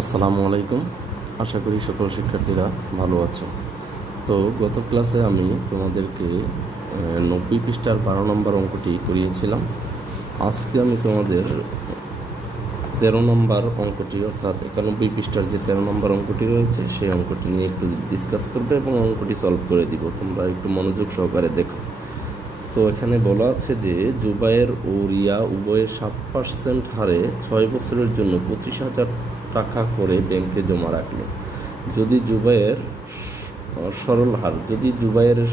আসসালামু আলাইকুম। আশা করি সকল শিক্ষার্থীরা ভালো আছো। তো গত ক্লাসে আমি তোমাদেরকে 90 পৃষ্ঠার 12 নম্বর অঙ্কটি করিয়েছিলাম। আজকে আমি তোমাদের 13 নম্বর অঙ্কটি অর্থাৎ 91 পৃষ্ঠার যে 13 নম্বর অঙ্কটি রয়েছে সেই অঙ্কটি নিয়ে একটু ডিসকাস করবে এবং অঙ্কটি সলভ করে দিব। তোমরা একটু মনোযোগ সহকারে দেখো। তো এখানে বলা আছে যে জুবায়ের ও রিয়া উভয়ে 7% হারে 6 বছরের জন্য 25,000 টাকা করে ব্যাংকে জমা রাখলো। যদি জুবায়ের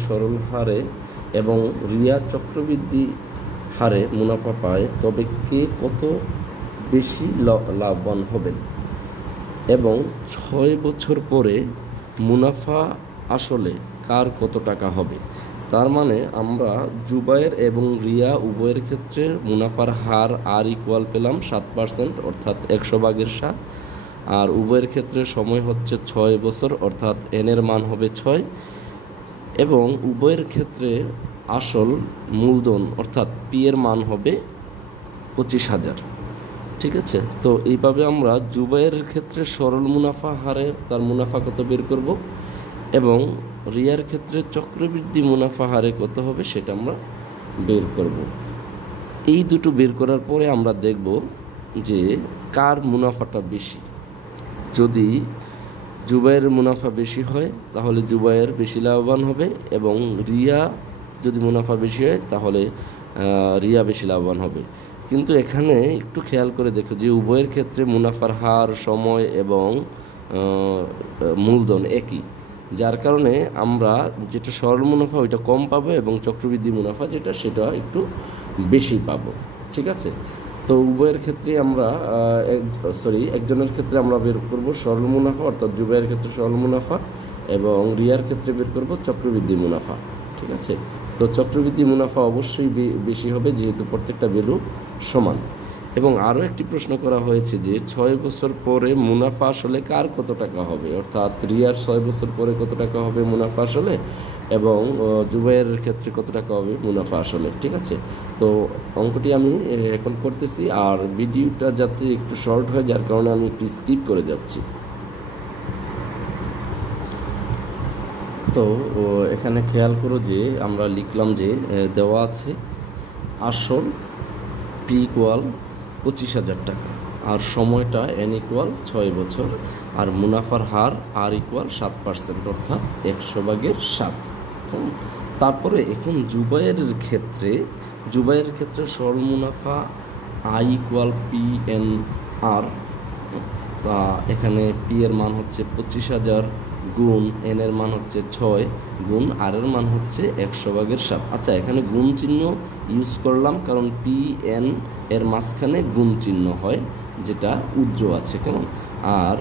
সরল হারে এবং রিয়া চক্রবৃদ্ধি হারে মুনাফা পায়, তবে কে কত বেশি লাভবান হবেন এবং 6 বছর পরে মুনাফা আসলে কার কত টাকা হবে। তার মানে আমরা জুবায়ের এবং রিয়া উভয়ের ক্ষেত্রে মুনাফার হার আর ইকুয়াল পেলাম 7%, অর্থাৎ 100/7, আর উভয়ের ক্ষেত্রে সময় হচ্ছে 6 বছর, অর্থাৎ এনের মান হবে 6, এবং উভয়ের ক্ষেত্রে আসল মূলধন অর্থাৎ পি এর মান হবে 25,000। ঠিক আছে, তো এইভাবে আমরা জুবায়ের ক্ষেত্রে সরল মুনাফা হারে তার মুনাফা কত বের করব এবং রিয়ার ক্ষেত্রে চক্রবৃদ্ধি মুনাফা হারে কত হবে সেটা আমরা বের করব। এই দুটো বের করার পরে আমরা দেখব যে কার মুনাফাটা বেশি। যদি জুবায়ের মুনাফা বেশি হয় তাহলে জুবায়ের বেশি লাভবান হবে, এবং রিয়া যদি মুনাফা বেশি হয় তাহলে রিয়া বেশি লাভবান হবে। কিন্তু এখানে একটু খেয়াল করে দেখো যে উভয়ের ক্ষেত্রে মুনাফার হার, সময় এবং মূলধন একই, যার কারণে আমরা যেটা সরল মুনাফা ওইটা কম পাবো এবং চক্রবৃদ্ধি মুনাফা যেটা সেটা একটু বেশি পাবো। ঠিক আছে, তো উভয়ের ক্ষেত্রে আমরা একজনের ক্ষেত্রে আমরা বের করব সরল মুনাফা, অর্থাৎ জুবায়ের ক্ষেত্রে সরল মুনাফা, এবং রিয়ার ক্ষেত্রে বের করব চক্রবৃদ্ধি মুনাফা। ঠিক আছে, তো চক্রবৃদ্ধি মুনাফা অবশ্যই বেশি হবে যেহেতু প্রত্যেকটা ভ্যালু সমান। এবং আরও একটি প্রশ্ন করা হয়েছে যে 6 বছর পরে মুনাফা আসলে কার কত টাকা হবে, অর্থাৎ রিয়ার 6 বছর পরে কত টাকা হবে মুনাফা আসলে এবং জুবায়ের ক্ষেত্রে কত টাকা হবে মুনাফা আসলে। ঠিক আছে, তো অঙ্কটি আমি এখন করতেছি, আর ভিডিওটা যাতে একটু শর্ট হয় যার কারণে আমি একটু স্কিপ করে যাচ্ছি। তো এখানে খেয়াল করো যে আমরা লিখলাম যে দেওয়া আছে আসল পি ইকুয়াল 25,000 টাকা, আর সময়টা এন ইকুয়াল 6 বছর, আর মুনাফার হার আর ইকুয়াল 7%, অর্থাৎ 100/7। তারপরে এখন জুবায়ের ক্ষেত্রে সরল মুনাফা আই ইকুয়াল পি এন আর। তা এখানে পি এর মান হচ্ছে 25,000 গুণ এন এর মান হচ্ছে 6 গুণ আর এর মান হচ্ছে 100/7। আচ্ছা, এখানে গুণ চিহ্ন ইউজ করলাম কারণ পি এন এর মাঝখানে গুণ চিহ্ন হয় যেটা উজ্জ্ব আছে, কেমন, আর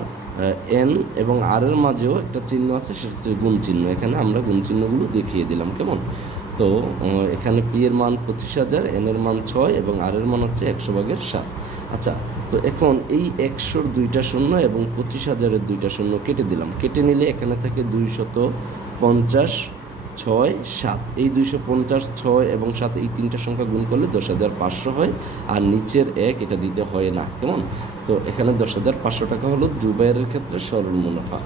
এন এবং আর এর মাঝেও একটা চিহ্ন আছে সেটা হচ্ছে গুণ চিহ্ন। এখানে আমরা গুণ চিহ্নগুলো দেখিয়ে দিলাম, কেমন। তো এখানে পি এর মান 25,000, এন এর মান 6 এবং আর এর মান হচ্ছে 100/7। আচ্ছা, তো এখন এই 100-র 2টা শূন্য এবং 25,000-এর 2টা শূন্য কেটে দিলাম। কেটে নিলে এখানে থাকে 250, 6, 7। এই 250, 6 এবং 7 এই তিনটা সংখ্যা গুণ করলে 10,500 হয়, আর নিচের 1 এটা দিতে হয় না, কেমন। তো এখানে 10,500 টাকা হলো জুবায়ের ক্ষেত্রে সরল মুনাফা।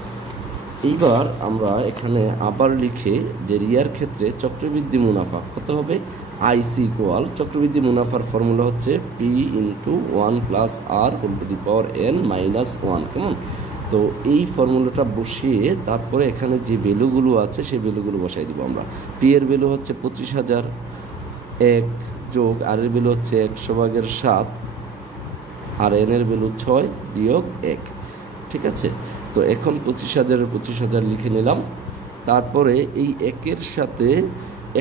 এইবার আমরা এখানে আবার লিখে যে রিয়ার ক্ষেত্রে চক্রবৃদ্ধি মুনাফা কত হবে, আইসি ইকুয়াল চক্রবৃদ্ধি মুনাফার ফর্মুলা হচ্ছে P into 1 plus R whole to the power N minus 1, কেমন। তো এই ফর্মুলাটা বসিয়ে তারপরে এখানে যে ভ্যালুগুলো আছে সেই ভ্যালুগুলো বসাই দিব আমরা। পি এর ভ্যালু হচ্ছে 25,000, 1 যোগ আর এর ভ্যালু হচ্ছে 100/7, আর এন এর ভ্যালু 6 বিয়োগ 1। ঠিক আছে, তো এখন 25,000 লিখে নিলাম। তারপরে এই 1-এর সাথে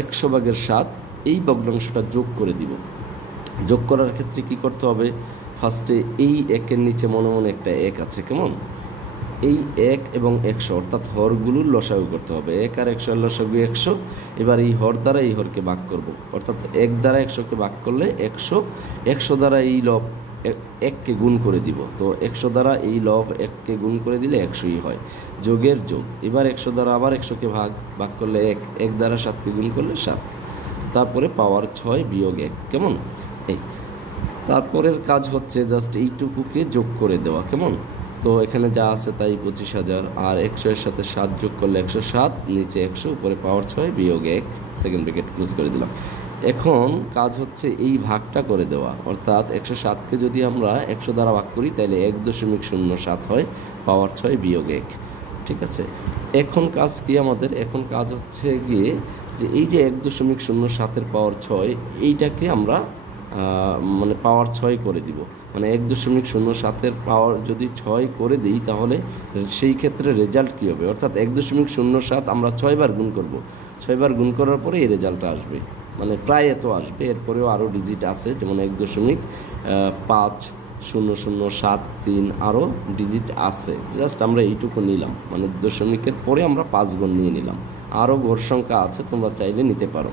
100/7 এই ভগ্নাংশটা যোগ করে দিব। যোগ করার ক্ষেত্রে কি করতে হবে, ফার্স্টে এই 1-এর নিচে মনে মনে একটা 1 আছে, কেমন। এই 1 এবং 100 অর্থাৎ হরগুলোর লসাগু করতে হবে। 1 আর 100 লসাগু 100। এবার এই হর দ্বারা এই হরকে ভাগ করব, অর্থাৎ 1 দ্বারা 100কে ভাগ করলে 100 দ্বারা এই লব 1কে গুণ করে দিব। তো 100 দ্বারা এই লব 1কে গুণ করে দিলে 100ই হয়, যোগের যোগ। এবার 100 দ্বারা আবার 100কে ভাগ করলে 1 দ্বারা 7কে গুণ করলে 7, তারপরে পাওয়ার 6 বিয়োগ 1, কেমন। এই তারপরের কাজ হচ্ছে জাস্ট এইটুকুকে যোগ করে দেওয়া, কেমন। তো এখানে যা আছে তাই 25,000, আর 100 এর সাথে 7 যোগ করলে 107, নিচে 100, উপরে পাওয়ার 6 বিয়োগ 1, সেকেন্ড ব্র্যাকেট ক্লোজ করে দিলাম। এখন কাজ হচ্ছে এই ভাগটা করে দেওয়া, অর্থাৎ 107কে যদি আমরা 100 দ্বারা ভাগ করি তাহলে 1.07 হয়, পাওয়ার 6 বিয়োগ 1। ঠিক আছে, এখন কাজ কি আমাদের? এখন কাজ হচ্ছে গিয়ে যে এই যে 1.07-এর পাওয়ার 6, এইটাকে আমরা মানে পাওয়ার 6 করে দিব। মানে 1.07-এর পাওয়ার যদি 6 করে দিই তাহলে সেই ক্ষেত্রে রেজাল্ট কী হবে? অর্থাৎ 1.07 আমরা 6 বার গুণ করব, 6 বার গুণ করার পরে এই রেজাল্টটা আসবে, মানে প্রায় এত আসবে। এরপরেও আরও ডিজিট আছে, যেমন 1.5007 আরও ডিজিট আছে, জাস্ট আমরা এইটুকু নিলাম, মানে দশমিকের পরে আমরা 5 গুণ নিয়ে নিলাম। আরও ঘর সংখ্যা আছে, তোমরা চাইলে নিতে পারো।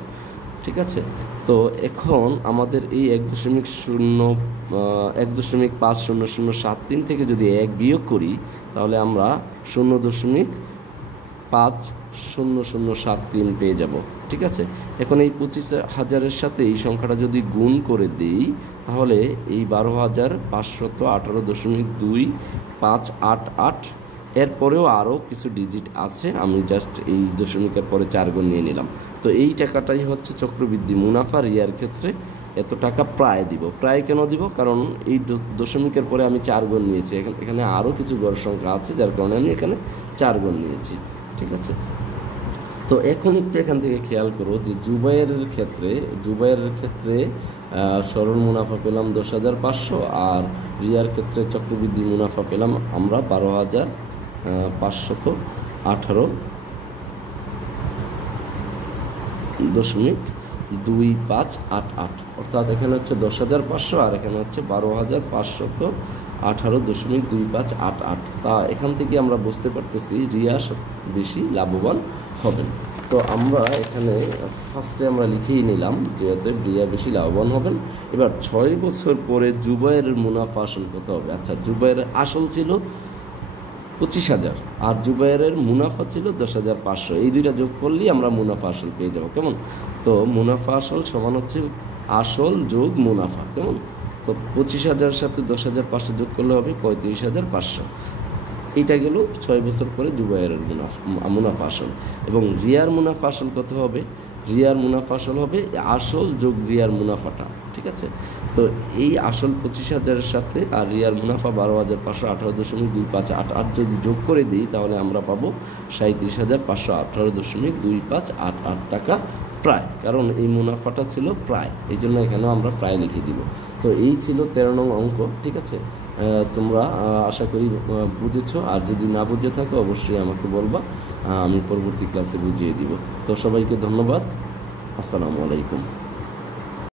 ঠিক আছে, তো এখন আমাদের এই 1.5007 থেকে যদি 1 বিয়োগ করি তাহলে আমরা 0.5007 পেয়ে যাব। ঠিক আছে, এখন এই 25,000-এর সাথে এই সংখ্যাটা যদি গুণ করে দিই তাহলে এই 12,518.2588, এরপরেও আরও কিছু ডিজিট আছে, আমি জাস্ট এই দশমিকের পরে 4 গুণ নিয়ে নিলাম। তো এই টাকাটাই হচ্ছে চক্রবৃদ্ধি মুনাফা। রিয়ার ক্ষেত্রে এত টাকা প্রায় দিব। প্রায় কেন দিব? কারণ এই দশমিকের পরে আমি 4 গুণ নিয়েছি, এখানে আরও কিছু গড় সংখ্যা আছে, যার কারণে আমি এখানে 4 গুণ নিয়েছি। ঠিক আছে, তো এখন একটু এখান থেকে খেয়াল করো যে জুবাইরের ক্ষেত্রে সরল মুনাফা পেলাম 10,500, আর রিয়ার ক্ষেত্রে চক্রবৃদ্ধি মুনাফা পেলাম আমরা 12,518.2588, অর্থাৎ এখানে হচ্ছে 10,500 আর এখানে হচ্ছে 12,518.2588। তা এখান থেকে আমরা বুঝতে পারতেছি রিয়া বেশি লাভবান হবেন। তো আমরা এখানে ফার্স্টে আমরা লিখেই নিলাম যে অতএব রিয়া বেশি লাভবান হবেন। এবার 6 বছর পরে জুবাইরের মুনাফা আসল কত হবে? আচ্ছা, জুবাইরের আসল ছিল 25,000 আর জুবাইরের মুনাফা ছিল 10,500, এই দুইটা যোগ করলেই আমরা মুনাফা আসল পেয়ে যাব। কেমন? তো মুনাফা আসল সমান হচ্ছে আসল যোগ মুনাফা। কেমন? তো 25,000-এর সাথে 10,500 যোগ করলে হবে 35,500। এইটা গেল 6 বছর পরে জুবাইরের মুনাফা আসল। এবং রিয়ার মুনাফা আসল কত হবে? রিয়ার মুনাফা আসল হবে আসল যোগ রিয়ার মুনাফাটা। ঠিক আছে, তো এই আসল 25,000-এর সাথে আর রিয়ার মুনাফা 12,518.2588 যদি যোগ করে দিই তাহলে আমরা পাবো 37,518.2588 টাকা প্রায়, কারণ এই মুনাফাটা ছিল প্রায়, এই জন্য এখানেও আমরা প্রায় লিখে দিব। তো এই ছিল 13 নং অঙ্ক। ঠিক আছে, তোমরা আশা করি বুঝেছো, আর যদি না বুঝে থাকো অবশ্যই আমাকে বলবা, আমি পরবর্তী ক্লাসে বুঝিয়ে দিব। তো সবাইকে ধন্যবাদ, আসসালামু আলাইকুম।